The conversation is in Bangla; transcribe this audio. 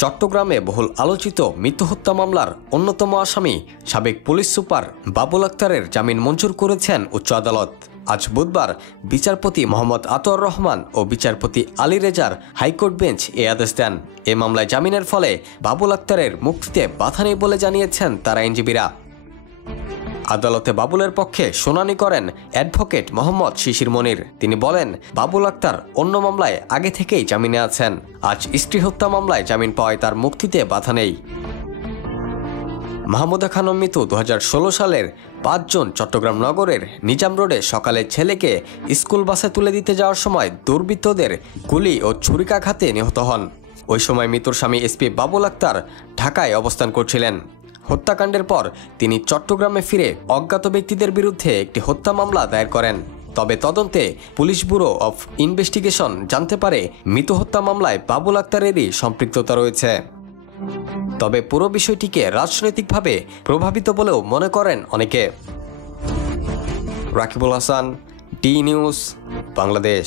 চট্টগ্রামে বহুল আলোচিত মৃত্যু হত্যা মামলার অন্যতম আসামি সাবেক পুলিশ সুপার বাবুল আক্তারের জামিন মঞ্জুর করেছেন উচ্চ আদালত। আজ বুধবার বিচারপতি মোহাম্মদ আতোয়ার রহমান ও বিচারপতি আলী রেজার হাইকোর্ট বেঞ্চ এ আদেশ দেন। এ মামলায় জামিনের ফলে বাবুল আক্তারের মুক্তিতে বাধা নেই বলে জানিয়েছেন তার আইনজীবীরা। আদালতে বাবুলের পক্ষে শুনানি করেন অ্যাডভোকেট মোহাম্মদ শিশির মনির। তিনি বলেন, বাবুল আক্তার অন্য মামলায় আগে থেকেই জামিনে আছেন। আজ স্ত্রী হত্যা মামলায় জামিন পাওয়ায় তার মুক্তিতে বাধা নেই। মাহমুদা খানম মিতু 2016 সালের 5 জুন চট্টগ্রাম নগরের নিজাম রোডে সকালে ছেলেকে স্কুল বাসে তুলে দিতে যাওয়ার সময় দুর্বৃত্তদের গুলি ও ছুরিকাঘাতে নিহত হন। ওই সময় মিতুর স্বামী এসপি বাবুল আক্তার ঢাকায় অবস্থান করছিলেন। হত্যাকাণ্ডের পর তিনি চট্টগ্রামে ফিরে অজ্ঞাত ব্যক্তিদের বিরুদ্ধে একটি হত্যা মামলা দায়ের করেন। তবে তদন্তে পুলিশ ব্যুরো অফ ইনভেস্টিগেশন জানতে পারে মৃত্যু হত্যা মামলায় বাবুল আক্তারেরই সম্পৃক্ততা রয়েছে। তবে পুরো বিষয়টিকে রাজনৈতিকভাবে প্রভাবিত বলেও মনে করেন অনেকে। Rakibul Hasan, D news, Bangladesh.